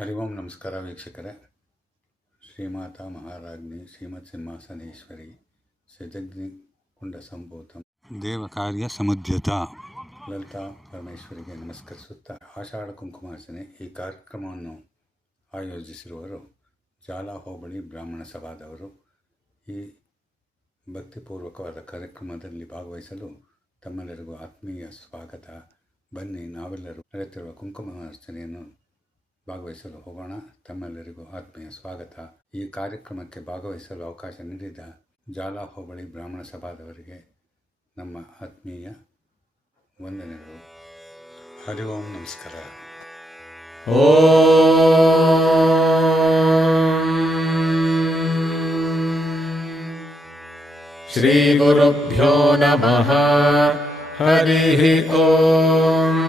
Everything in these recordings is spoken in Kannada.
ಹರಿ ಓಂ ನಮಸ್ಕಾರ ವೀಕ್ಷಕರೇ. ಶ್ರೀಮಾತಾ ಮಹಾರಾಜ್ಞಿ ಶ್ರೀಮತ್ ಸಿಂಹಾಸನೇಶ್ವರಿ ಸಜಗ್ನಿ ಕುಂಡ ಸಂಭೂತ ದೇವ ಕಾರ್ಯ ಸಮುದ್ಯತ ಲಲಿತಾ ಪರಮೇಶ್ವರಿಗೆ ನಮಸ್ಕರಿಸುತ್ತಾ ಆಷಾಢ ಕುಂಕುಮಾರ್ಚನೆ ಈ ಕಾರ್ಯಕ್ರಮವನ್ನು ಆಯೋಜಿಸಿರುವರು ಜಾಲ ಹೋಬಳಿ ಬ್ರಾಹ್ಮಣ ಸಭಾದವರು. ಈ ಭಕ್ತಿಪೂರ್ವಕವಾದ ಕಾರ್ಯಕ್ರಮದಲ್ಲಿ ಭಾಗವಹಿಸಲು ತಮ್ಮೆಲ್ಲರಿಗೂ ಆತ್ಮೀಯ ಸ್ವಾಗತ. ಬನ್ನಿ, ನಾವೆಲ್ಲರೂ ನಡೆಯುತ್ತಿರುವ ಕುಂಕುಮಾರ್ಚನೆಯನ್ನು ಭಾಗವಹಿಸಲು ಹೋಗೋಣ. ತಮ್ಮೆಲ್ಲರಿಗೂ ಆತ್ಮೀಯ ಸ್ವಾಗತ. ಈ ಕಾರ್ಯಕ್ರಮಕ್ಕೆ ಭಾಗವಹಿಸಲು ಅವಕಾಶ ನೀಡಿದ ಜಾಲ ಹೋಬಳಿ ಬ್ರಾಹ್ಮಣ ಸಭಾದವರಿಗೆ ನಮ್ಮ ಆತ್ಮೀಯ ವಂದನೆಗಳು. ಹರಿ ಓಂ ನಮಸ್ಕಾರ. ಶ್ರೀ ಗುರುಭ್ಯೋ ನಮಃ. ಹರಿ ಓಂ.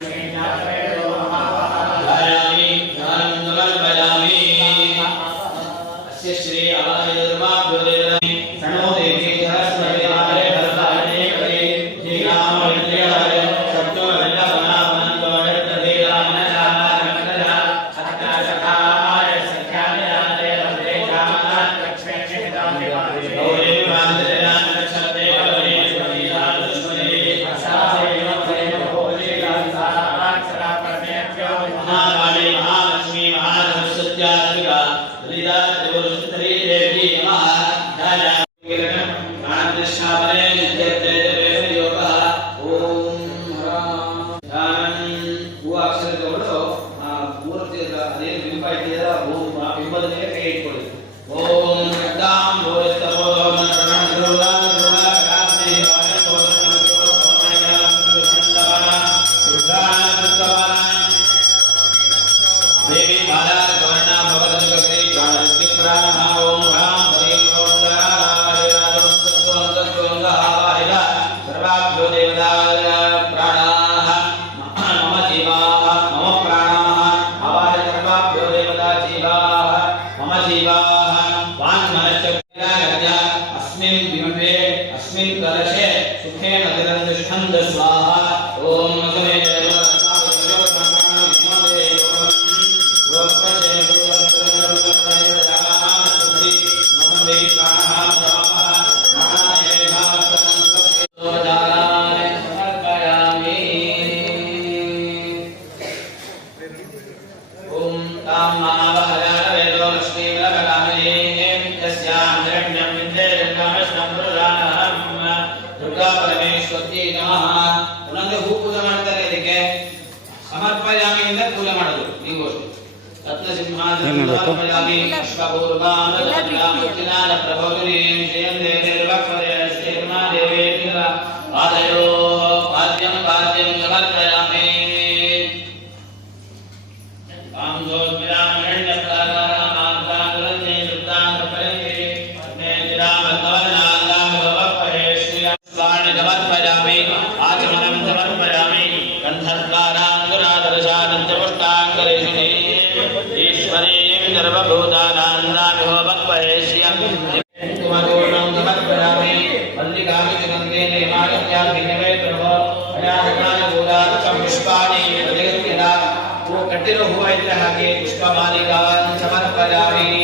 ಕಟ್ಟಿರೋ ಹೂವ ಇದ್ರೆ ಹಾಗೆ ಪುಷ್ಪಮಾಲಿಕಾನ್ ಸಮರ್ಪಯಾಮಿ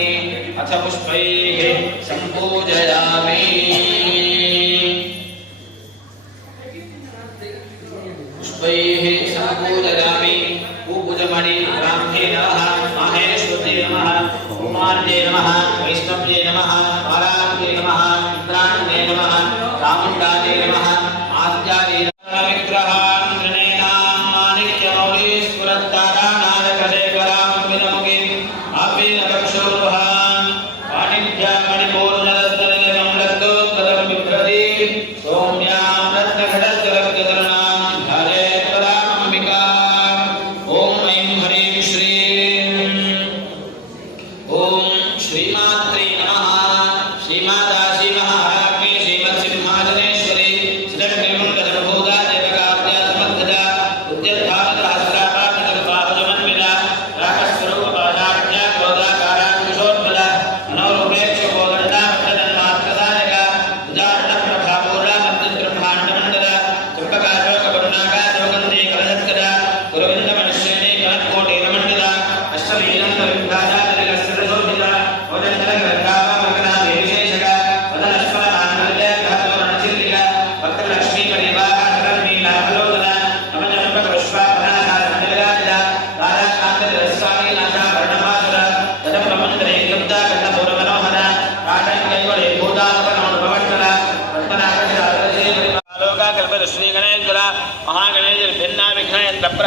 ಅಥ ಪುಷ್ಪೈಃ ಸಂಪೂಜಯಾಮಿ. ಪುಷ್ಪೈಃ ಸಂಪೂಜಯಾಮಿ. ಹೂ ಪೂಜೆ ಮಾಡಿ ಬ್ರಾಹ್ಮೇ ನಮಃ, ಮಾಹೇಶ್ವರೇ ನಮಃ, ಕುಮಾರ್ಯೇ ನಮಃ, ವೈಷ್ಣವ್ಯೇ ನಮಃ, ಪಾರಾತ್ಯೇ ನಮಃ, ಇಂದ್ರಾಣ್ಯೇ ನಮಃ, ಚಾಮುಂಡಾಯೇ ನಮಃ, ಆದ್ಯಾಯೇ ವಿಗ್ರಹ Gracias.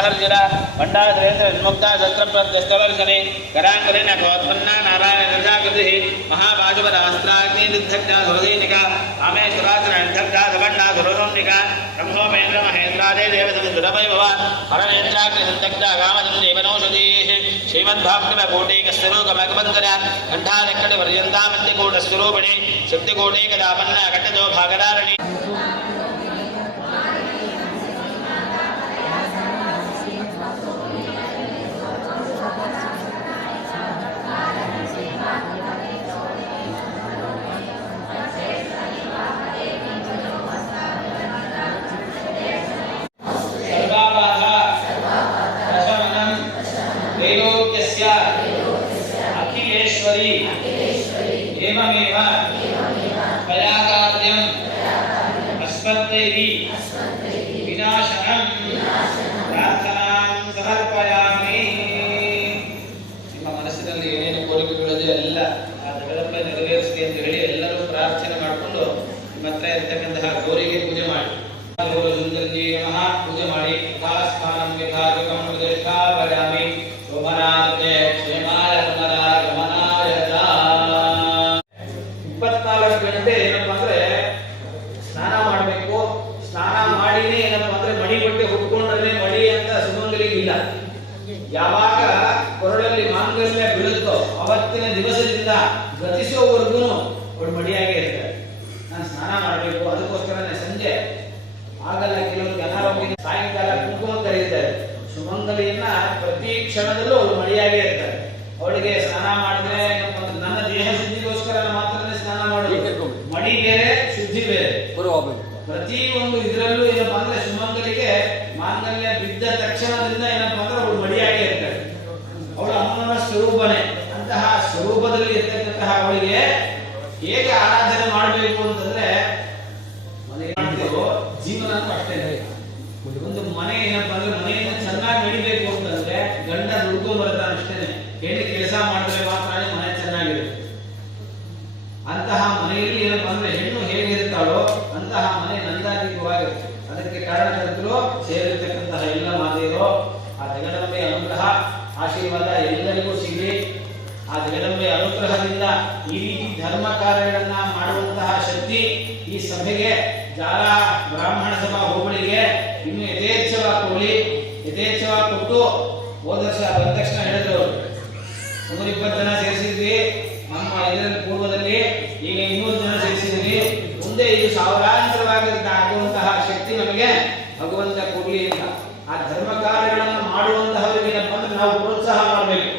ಪ್ರಹರ್ಜಿರ ಭಂಡಾಧರೇಂದ್ರ ವಿನ್ಮುಕ್ತ ಶಸ್ತ್ರಪ್ರತ್ಯಸ್ತವರ್ಷಣೆ ಕರಾಂಕರೇಣ ಕೋತ್ಪನ್ನ ನಾರಾಯಣ ನಿರ್ಜಾಗೃತಿ ಮಹಾಪಾಶುಪದ ಅಸ್ತ್ರಾಗ್ನಿ ನಿರ್ಧಗ್ಧ ಸುರಸೈನಿಕ ಕಾಮೇಶ್ವರಾಚರ ನಿರ್ಧಗ್ಧ ಸಬಣ್ಣ ಸುರಸೌನಿಕ ಬ್ರಹ್ಮೋಪೇಂದ್ರ ಮಹೇಂದ್ರಾದೇ ದೇವಸಂಸುರವೈಭವ ಹರನೇಂದ್ರಾಗ್ನಿ ಸಂತಗ್ಧ ಕಾಮಸಂದೇವನೌಷಧೀ ಶ್ರೀಮದ್ಭಾಗ್ಯವ ಕೋಟೀಕಸ್ತರೂಕಮಗವಂತರ ಕಂಠಾಲೆಕ್ಕಡಿ ಪರ್ಯಂತಾ ಮಧ್ಯಕೂಟಸ್ವರೂಪಿಣಿ ಶಕ್ತಿಕೋಟೀಕದಾಪನ್ನ ಕಟ್ಟದೋ ಭಾಗಧಾರಣಿ अखिलेश्वरी एवमेव मया कार्यम् अस्मद्दैः विनाशनं प्रार्थनां समर्पयामि ನಿಮ್ಮ ಮನಸ್ಸಿನಲ್ಲಿ ಏನೇನು ಕೋರಿಕೆಗಳಿದೆ ಎಲ್ಲ ಆ ಜಗದಪ್ಪ ನೆರವೇರಿಸಲಿ ಅಂತ ಹೇಳಿ ಎಲ್ಲರೂ ಪ್ರಾರ್ಥನೆ ಮಾಡಿಕೊಂಡು ನಿಮ್ಮ ಹತ್ರ ಇರತಕ್ಕಂತಹ ಗೌರಿಗೆ ಪೂಜೆ ಮಾಡಿ ಸುಂದರಜಿ ನಮಃ ಪೂಜೆ ಮಾಡಿ ಯಥಾಸ್ಥಾನಂ ಯಥಾಗಮಂ ಪ್ರತಿಷ್ಠಾಪಯಾಮಿ ಶೋಭನಾರ್ಥೆ ಕ್ಷೇಮಾಯ ಗಮನಾಯ 24 ಗಂಟೆ ಏನಪ್ಪಾ ಅಂದ್ರೆ ಸ್ನಾನ ಮಾಡಬೇಕು. ಸ್ನಾನ ಮಾಡಿನೇ ಏನಪ್ಪಾ ಅಂದ್ರೆ ಮಡಿ ಬಟ್ಟೆ ಹುಟ್ಕೊಂಡ್ರೆ ಮಡಿ ಅಂತ ಸುಮಂಗಲಿಗಿಲ್ಲ. ಯಾವಾಗ ಕೊರಳಲ್ಲಿ ಮಾಂಗಲ್ಯ ಬೀಳುತ್ತೋ ಅವತ್ತಿನ ದಿವಸದಿಂದ ಗತಿಸುವವರೆಗೂ ಅವಳು ಮಡಿಯಾಗೇ ಇರ್ತಾರೆ. ನಾನು ಸ್ನಾನ ಮಾಡಬೇಕು, ಅದಕ್ಕೋಸ್ಕರನೇ ಸಂಜೆ ಆಗಲ್ಲ. ಕೆಲವರಿಗೆ ಅನಾರೋಗ್ಯ, ಸಾಯಂಕಾಲ ಕುಂಕುಮ ಕರೀತಾರೆ. ಸುಮಂಗಲಿಯನ್ನ ಪ್ರತಿ ಕ್ಷಣದಲ್ಲೂ ಅವಳು ಮಡಿಯಾಗೇ ಇರ್ತಾರೆ. ಅವಳಿಗೆ ಸ್ನಾನ ಮಾಡಿದ್ರೆ ನನ್ನ ದೇಹ ಶುದ್ಧಿಗೋಸ್ಕರ ಮಾತ್ರನೇ ಸ್ನಾನ ಮಾಡೋದು. ಮಡಿ ಬೇರೆ, ಶುದ್ಧಿ ಬೇರೆ. ಪ್ರತಿ ಒಂದು ಇದರಲ್ಲೂ ಏನಪ್ಪಾ ಅಂದ್ರೆ ಸುಮಂಗಲಿಗೆ ಮಾಂಗಲ್ಯ ಬಿದ್ದ ತಕ್ಷಣದಿಂದ ಏನಪ್ಪಾ ಅಂದ್ರೆ ಅವಳು ಮಡಿಯಾಗೇ ಇರ್ತಾರೆ. ಅವಳ ಅಮ್ಮನ ಸ್ವರೂಪನೇ. ಅಂತಹ ಸ್ವರೂಪದಲ್ಲಿ ಇರ್ತಕ್ಕಂತಹ ಅವಳಿಗೆ ಹೇಗೆ ಆರಾಧನೆ ಮಾಡಬೇಕು ಅಂತಂದ್ರೆ ಜೀವನ ಅಷ್ಟೇ. ಒಂದು ಮನೆ ಏನಪ್ಪಾ ಅಂದ್ರೆ ಮನೆಯಿಂದ ಚೆನ್ನಾಗಿ ನಡಿಬೇಕು ಅಂತಂದ್ರೆ ಗಂಡ ದುಡ್ಕೊಂಡ್ ಬರ್ತಾನೆ ಅಷ್ಟೇನೆ. ಹೆಣ್ಣು ಕೆಲಸ ಮಾಡಿದ್ರೆ ಮಾತ್ರ ಮನೆ ಚೆನ್ನಾಗಿರುತ್ತೆ. ಅಂತಹ ಮನೆಯಲ್ಲಿ ಏನಪ್ಪಾ ಅಂದ್ರೆ ಹೆಣ್ಣು ಹೇಗಿರ್ತಾಳೋ ಅಂತಹ ಮನೆ ನಂದಾದೀಪವಾಗಿರುತ್ತೆ. ಅದಕ್ಕೆ ಕಾರಣಕರ್ತರು ಸೇರಿರ್ತಕ್ಕಂತಹ ಎಲ್ಲ ಮಾತೆಯರು ಆ ಜಗದಂಬೆಯ ಅನುಗ್ರಹ ಆಶೀರ್ವಾದ ಎಲ್ಲರಿಗೂ ಸಿಗಲಿ. ಆ ಜಗದಂಬೆಯ ಅನುಗ್ರಹದಿಂದ ಈ ರೀತಿ ಧರ್ಮ ಕಾರ್ಯಗಳನ್ನ ಮಾಡುವಂತಹ ಶಕ್ತಿ ಈ ಸಭೆಗೆ, ಜಾಲ ಬ್ರಾಹ್ಮಣ ಸಭಾ ಹೋಬಳಿಗೆ ಇನ್ನು ಯಥೇಚ್ಛವಾಗಿ ಕೊಡಲಿ. ಯಥೇಚ್ಛವಾಗಿ ಕೊಟ್ಟು ಹೋದ ವರ್ಷ ಬಂದ ತಕ್ಷಣ ಹೇಳಿದ್ರು 120 ಜನ ಸೇರಿಸಿದ್ವಿ ನಮ್ಮ ಇದರಲ್ಲಿ ಪೂರ್ವದಲ್ಲಿ. ಈಗ 200 ಜನ ಸೇರಿಸಿದ್ವಿ. ಮುಂದೆ ಇದು ಸಾವಿರಾಂತರವಾಗಿ ಆಗುವಂತಹ ಶಕ್ತಿ ನಮಗೆ ಭಗವಂತ ಕೊಡ್ಲಿ ಅಂತ. ಆ ಧರ್ಮ ಕಾರ್ಯಗಳನ್ನು ಮಾಡುವಂತಹವರಿಗೆ ಏನಪ್ಪ ಅಂದ್ರೆ ನಾವು ಪ್ರೋತ್ಸಾಹ ಮಾಡಬೇಕು.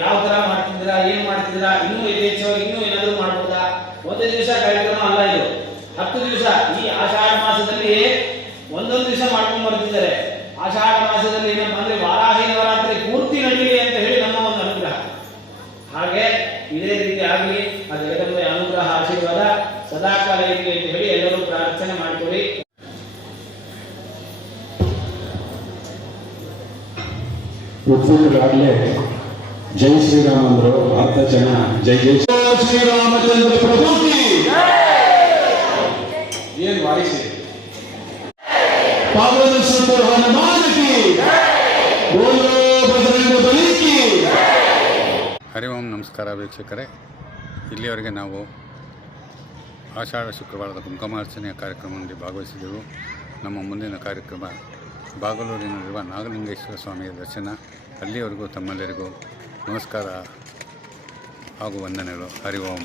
ಯಾವ ತರ ಮಾಡ್ತಿದ್ದೀರಾ, ಏನ್ ಮಾಡ್ತಿದ್ದೀರಾ, ಇನ್ನೂ ಯಥೇಚ್ಛವಾಗಿ ಇನ್ನೂ ಏನಾದರೂ ಮಾಡ್ಬೋದಾ. ಒಂದು ದಿವಸ ಕಾರ್ಯಕ್ರಮ ಅಲ್ಲ ಇದು, 10 ದಿವಸ. ಈ ಆಷಾಢ ಮಾಸದಲ್ಲಿ ಒಂದೊಂದು ದಿವಸ ಮಾಡ್ಕೊಂಡು ಬರ್ತಿದ್ದಾರೆ. ಆಷಾಢ ಮಾಸದಲ್ಲಿ ಏನಪ್ಪ ಅಂದ್ರೆ ವಾರಾಹಿ ನವರಾತ್ರಿ ಪೂರ್ತಿ ನಡೀಲಿ ಅಂತ ಹೇಳಿ ನಮ್ಮ ಒಂದು ಅನುಗ್ರಹ. ಹಾಗೆ ಇದೇ ರೀತಿ ಆಗಲಿ. ಆ ಜಗದಂಬೆಯ ಅನುಗ್ರಹ ಆಶೀರ್ವಾದ ಸದಾಕಾಲ ಇರಲಿ ಅಂತ ಹೇಳಿ ಎಲ್ಲರೂ ಪ್ರಾರ್ಥನೆ ಮಾಡ್ಕೊಳ್ಳಿ. ಉತ್ಸವಗಳಾಗಲೇ ಜೈ ಶ್ರೀರಾಮ್ ಅಂದ್ರು. 10 ಜನ ಜೈ ಜೈ ಶ್ರೀರಾಮಚಂದ್ರ ಪ್ರಭುಗೆ ಏನ್ ವಾಯಿಸಿ ಪಾವನ ಸುಂದರ ಹನುಮಾನಕಿ ಬೋಲೋ ಬಜರಂಗ ಬಲಿಕಿ. ಹರಿ ಓಂ. ನಮಸ್ಕಾರ ವೀಕ್ಷಕರೇ. ಇಲ್ಲಿಯವರೆಗೆ ನಾವು ಆಷಾಢ ಶುಕ್ರವಾರದ ಕುಂಕುಮಾರ್ಚನೆಯ ಕಾರ್ಯಕ್ರಮದಲ್ಲಿ ಭಾಗವಹಿಸಿದೆವು. ನಮ್ಮ ಮುಂದಿನ ಕಾರ್ಯಕ್ರಮ ಬಾಗಲೂರಿನಲ್ಲಿರುವ ನಾಗಲಿಂಗೇಶ್ವರ ಸ್ವಾಮಿಯ ದರ್ಶನ. ಅಲ್ಲಿಯವರೆಗೂ ತಮ್ಮೆಲ್ಲರಿಗೂ ನಮಸ್ಕಾರ ಹಾಗೂ ವಂದನೆಗಳು. ಹರಿ ಓಂ.